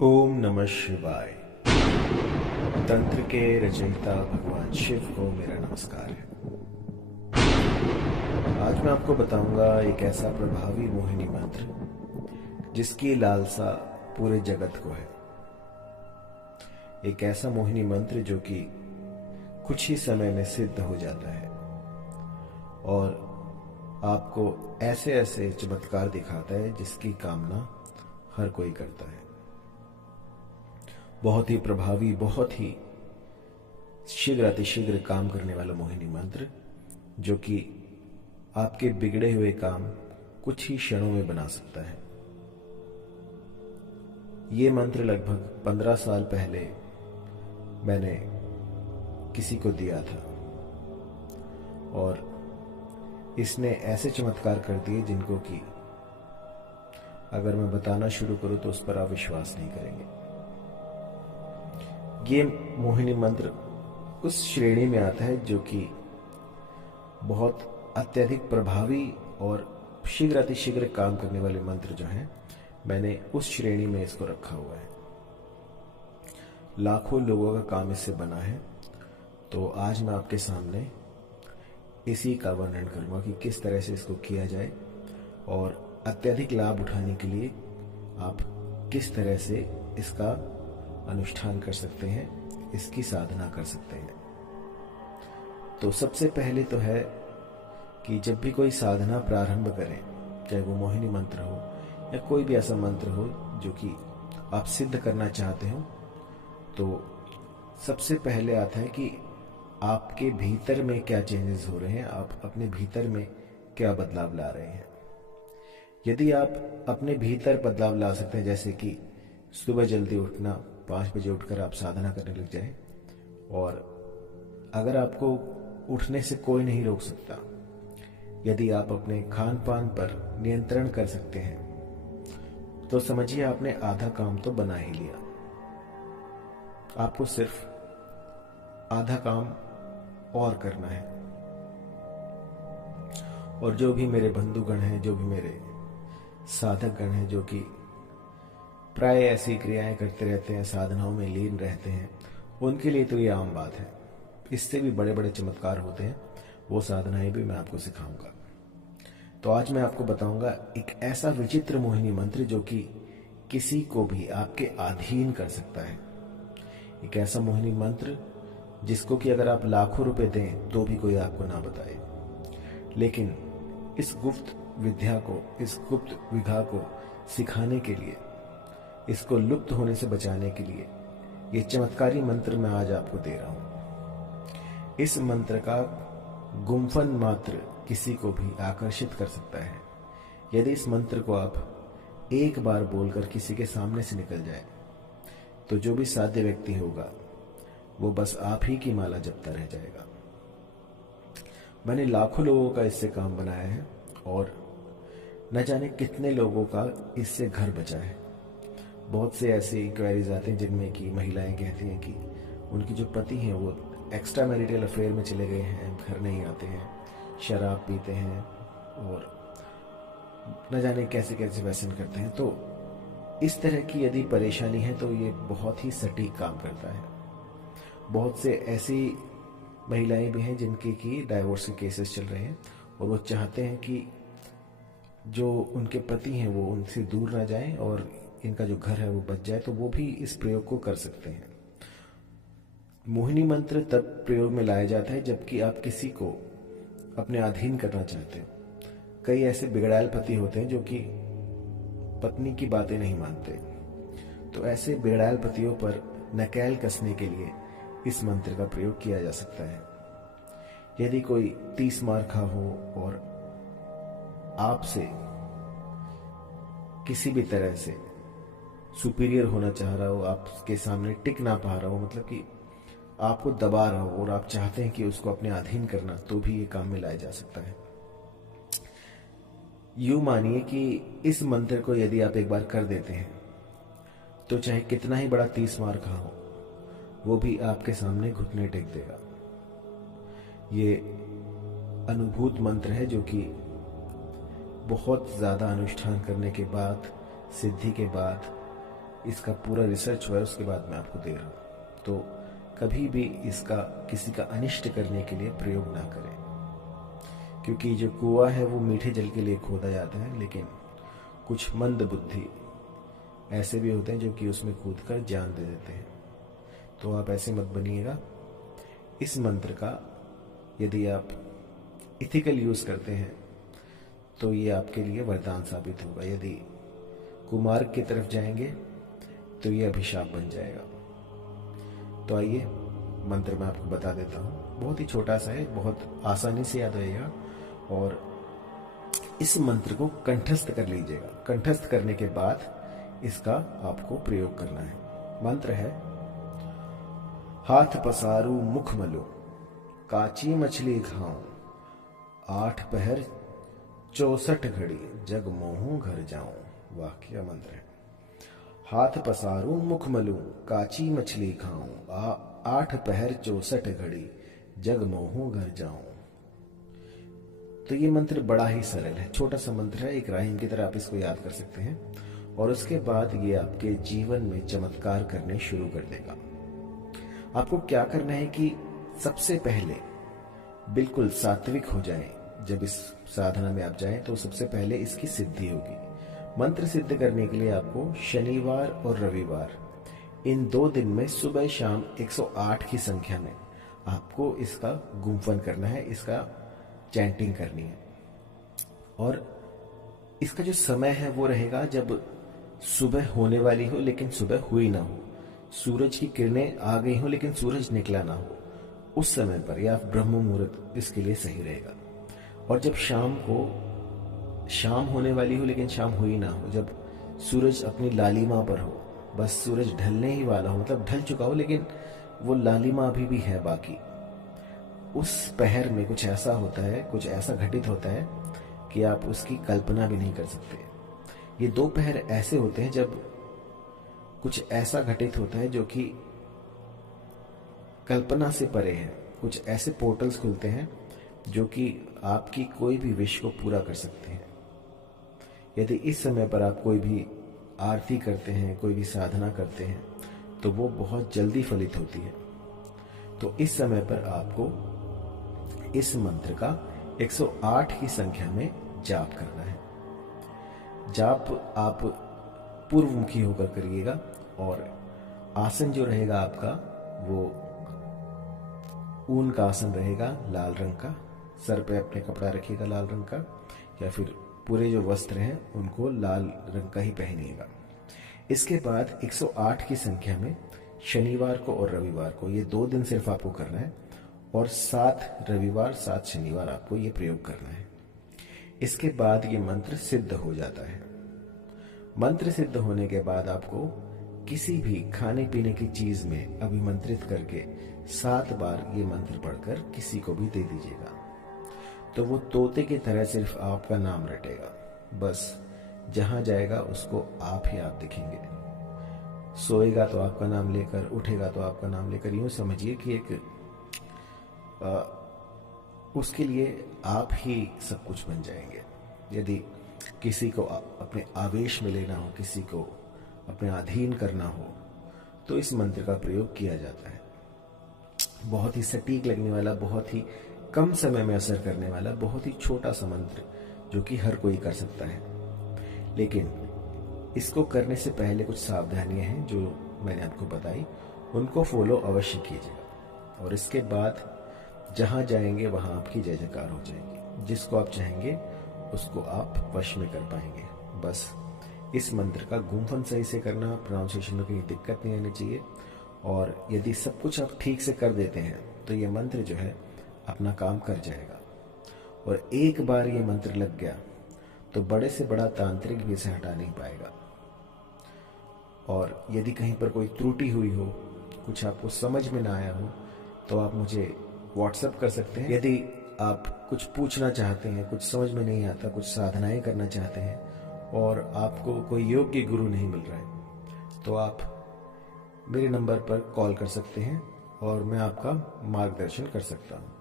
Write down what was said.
ओम नमः शिवाय। तंत्र के रचयिता भगवान शिव को मेरा नमस्कार है। आज मैं आपको बताऊंगा एक ऐसा प्रभावी मोहिनी मंत्र जिसकी लालसा पूरे जगत को है। एक ऐसा मोहिनी मंत्र जो कि कुछ ही समय में सिद्ध हो जाता है और आपको ऐसे ऐसे चमत्कार दिखाता है जिसकी कामना हर कोई करता है। बहुत ही प्रभावी, बहुत ही शीघ्र अतिशीघ्र काम करने वाला मोहिनी मंत्र जो कि आपके बिगड़े हुए काम कुछ ही क्षणों में बना सकता है। ये मंत्र लगभग 15 साल पहले मैंने किसी को दिया था और इसने ऐसे चमत्कार कर दिए जिनको कि अगर मैं बताना शुरू करूं तो उस पर आप विश्वास नहीं करेंगे। ये मोहिनी मंत्र उस श्रेणी में आता है जो कि बहुत अत्यधिक प्रभावी और शीघ्र अतिशीघ्र काम करने वाले मंत्र जो हैं, मैंने उस श्रेणी में इसको रखा हुआ है। लाखों लोगों का काम इससे बना है। तो आज मैं आपके सामने इसी का वर्णन करूंगा कि किस तरह से इसको किया जाए और अत्यधिक लाभ उठाने के लिए आप किस तरह से इसका अनुष्ठान कर सकते हैं, इसकी साधना कर सकते हैं। तो सबसे पहले तो है कि जब भी कोई साधना प्रारंभ करें, चाहे वो मोहिनी मंत्र हो या कोई भी ऐसा मंत्र हो जो कि आप सिद्ध करना चाहते हो, तो सबसे पहले आता है कि आपके भीतर में क्या चेंजेस हो रहे हैं, आप अपने भीतर में क्या बदलाव ला रहे हैं। यदि आप अपने भीतर बदलाव ला सकते हैं, जैसे कि सुबह जल्दी उठना, 5 बजे उठकर आप साधना करने लग जाएं, और अगर आपको उठने से कोई नहीं रोक सकता, यदि आप अपने खान पान पर नियंत्रण कर सकते हैं, तो समझिए आपने आधा काम तो बना ही लिया। आपको सिर्फ आधा काम और करना है। और जो भी मेरे बंधुगण हैं, जो भी मेरे साधक गण हैं, जो कि प्राय ऐसी क्रियाएं करते रहते हैं, साधनाओं में लीन रहते हैं, उनके लिए तो ये आम बात है। इससे भी बड़े बड़े चमत्कार होते हैं, वो साधनाएं भी मैं आपको सिखाऊंगा। तो आज मैं आपको बताऊंगा एक ऐसा विचित्र मोहिनी मंत्र जो कि किसी को भी आपके अधीन कर सकता है। एक ऐसा मोहिनी मंत्र जिसको कि अगर आप लाखों रुपए दें तो भी कोई आपको ना बताए, लेकिन इस गुप्त विद्या को, इस गुप्त विधा को सिखाने के लिए, इसको लुप्त होने से बचाने के लिए ये चमत्कारी मंत्र मैं आज आपको दे रहा हूं। इस मंत्र का गुम्फन मात्र किसी को भी आकर्षित कर सकता है। यदि इस मंत्र को आप एक बार बोलकर किसी के सामने से निकल जाए, तो जो भी साध्य व्यक्ति होगा वो बस आप ही की माला जपता रह जाएगा। मैंने लाखों लोगों का इससे काम बनाया है और न जाने कितने लोगों का इससे घर बचा है। बहुत से ऐसे इंक्वायरीज आते हैं जिनमें कि महिलाएं कहती हैं कि उनकी जो पति हैं वो एक्स्ट्रा मैरिटल अफेयर में चले गए हैं, घर नहीं आते हैं, शराब पीते हैं और न जाने कैसे कैसे व्यसन करते हैं। तो इस तरह की यदि परेशानी है तो ये बहुत ही सटीक काम करता है। बहुत से ऐसी महिलाएं भी हैं जिनके की डाइवोर्स के केसेस चल रहे हैं और वो चाहते हैं कि जो उनके पति हैं वो उनसे दूर ना जाएं और इनका जो घर है वो बच जाए, तो वो भी इस प्रयोग को कर सकते हैं। मोहिनी मंत्र तब प्रयोग में लाया जाता है जबकि आप किसी को अपने अधीन करना चाहते हो। कई ऐसे बिगड़ैल पति होते हैं जो कि पत्नी की बातें नहीं मानते, तो ऐसे बिगड़ैल पतियों पर नकेल कसने के लिए इस मंत्र का प्रयोग किया जा सकता है। यदि कोई 30 मार खा हो और आपसे किसी भी तरह से सुपीरियर होना चाह रहा हो, आपके सामने टिक ना पा रहा हो, मतलब कि आपको दबा रहा हो और आप चाहते हैं कि उसको अपने अधीन करना, तो भी ये काम में लाया जा सकता है। यूं मानिए कि इस मंत्र को यदि आप एक बार कर देते हैं तो चाहे कितना ही बड़ा 30 मार खा हो, वो भी आपके सामने घुटने टेक देगा। ये अनुभूत मंत्र है जो कि बहुत ज्यादा अनुष्ठान करने के बाद, सिद्धि के बाद इसका पूरा रिसर्च हुआ है, उसके बाद मैं आपको दे रहा हूँ। तो कभी भी इसका किसी का अनिष्ट करने के लिए प्रयोग ना करें, क्योंकि जो कुआं है वो मीठे जल के लिए खोदा जाता है, लेकिन कुछ मंद बुद्धि ऐसे भी होते हैं जो कि उसमें कूद कर जान दे देते हैं। तो आप ऐसे मत बनिएगा। इस मंत्र का यदि आप इथिकल यूज करते हैं तो ये आपके लिए वरदान साबित होगा। यदि कुमार्ग की तरफ जाएंगे तो ये अभिशाप बन जाएगा। तो आइए मंत्र मैं आपको बता देता हूँ। बहुत ही छोटा सा है, बहुत आसानी से याद रहेगा, और इस मंत्र को कंठस्थ कर लीजिएगा। कंठस्थ करने के बाद इसका आपको प्रयोग करना है। मंत्र है, हाथ पसारू मुख मलो, काची मछली खाऊं, 8 पहर 64 घड़ी, जग मोहूं घर जाऊं। वाह, क्या मंत्र है। हाथ पसारू मुख मलूं, काची मछली खाऊं, 8 पहर 64 घड़ी, जग मोहूं घर जाऊं। तो ये मंत्र बड़ा ही सरल है, छोटा सा मंत्र है, एक राइम की तरह आप इसको याद कर सकते हैं, और उसके बाद ये आपके जीवन में चमत्कार करने शुरू कर देगा। आपको क्या करना है कि सबसे पहले बिल्कुल सात्विक हो जाएं। जब इस साधना में आप जाएं तो सबसे पहले इसकी सिद्धि होगी। मंत्र सिद्ध करने के लिए आपको शनिवार और रविवार, इन 2 दिन में सुबह शाम 108 की संख्या में आपको इसका गुम्फन करना है, इसका चैंटिंग करनी है। और इसका जो समय है वो रहेगा जब सुबह होने वाली हो लेकिन सुबह हुई ना हो, सूरज की किरणें आ गई हो लेकिन सूरज निकला ना हो, उस समय पर, या ब्रह्म मुहूर्त इसके लिए सही रहेगा। और जब शाम होने वाली हो लेकिन शाम हुई ना हो, जब सूरज अपनी लालिमा पर हो, बस सूरज ढलने ही वाला हो, मतलब ढल चुका हो लेकिन वो लालिमा अभी भी है बाकी, उस पहर में कुछ ऐसा होता है, कुछ ऐसा घटित होता है कि आप उसकी कल्पना भी नहीं कर सकते। ये 2 पहर ऐसे होते हैं जब कुछ ऐसा घटित होता है जो कि कल्पना से परे है। कुछ ऐसे पोर्टल्स खुलते हैं जो कि आपकी कोई भी विश को पूरा कर सकते हैं। यदि इस समय पर आप कोई भी आरती करते हैं, कोई भी साधना करते हैं, तो वो बहुत जल्दी फलित होती है। तो इस समय पर आपको इस मंत्र का 108 की संख्या में जाप करना है। जाप आप पूर्वमुखी होकर करिएगा, और आसन जो रहेगा आपका वो ऊन का आसन रहेगा, लाल रंग का। सर पे अपने कपड़ा रखिएगा लाल रंग का, या फिर पूरे जो वस्त्र हैं उनको लाल रंग का ही पहनिएगा। इसके बाद 108 की संख्या में शनिवार को और रविवार को, ये 2 दिन सिर्फ आपको करना है, और 7 रविवार 7 शनिवार आपको ये प्रयोग करना है। इसके बाद ये मंत्र सिद्ध हो जाता है। मंत्र सिद्ध होने के बाद आपको किसी भी खाने पीने की चीज में अभिमंत्रित करके 7 बार ये मंत्र पढ़कर किसी को भी दे दीजिएगा। तो वो तोते की तरह सिर्फ आपका नाम रटेगा। बस जहां जाएगा उसको आप ही आप दिखेंगे। सोएगा तो आपका नाम लेकर, उठेगा तो आपका नाम लेकर। यूं समझिए कि एक उसके लिए आप ही सब कुछ बन जाएंगे। यदि किसी को अपने आवेश में लेना हो, किसी को अपने अधीन करना हो, तो इस मंत्र का प्रयोग किया जाता है। बहुत ही सटीक लगने वाला, बहुत ही कम समय में असर करने वाला, बहुत ही छोटा सा मंत्र जो कि हर कोई कर सकता है। लेकिन इसको करने से पहले कुछ सावधानियां हैं जो मैंने आपको बताई, उनको फॉलो अवश्य कीजिएगा। और इसके बाद जहां जाएंगे वहां आपकी जय जयकार हो जाएगी। जिसको आप चाहेंगे उसको आप वश में कर पाएंगे। बस इस मंत्र का गुम्फन सही से करना, प्रोनाउंसिएशन में कहीं दिक्कत नहीं आनी चाहिए। और यदि सब कुछ आप ठीक से कर देते हैं तो ये मंत्र जो है अपना काम कर जाएगा। और एक बार ये मंत्र लग गया तो बड़े से बड़ा तांत्रिक भी इसे हटा नहीं पाएगा। और यदि कहीं पर कोई त्रुटि हुई हो, कुछ आपको समझ में ना आया हो, तो आप मुझे व्हाट्सएप कर सकते हैं। यदि आप कुछ पूछना चाहते हैं, कुछ समझ में नहीं आता, कुछ साधनाएं करना चाहते हैं और आपको कोई योग्य गुरु नहीं मिल रहा है, तो आप मेरे नंबर पर कॉल कर सकते हैं और मैं आपका मार्गदर्शन कर सकता हूँ।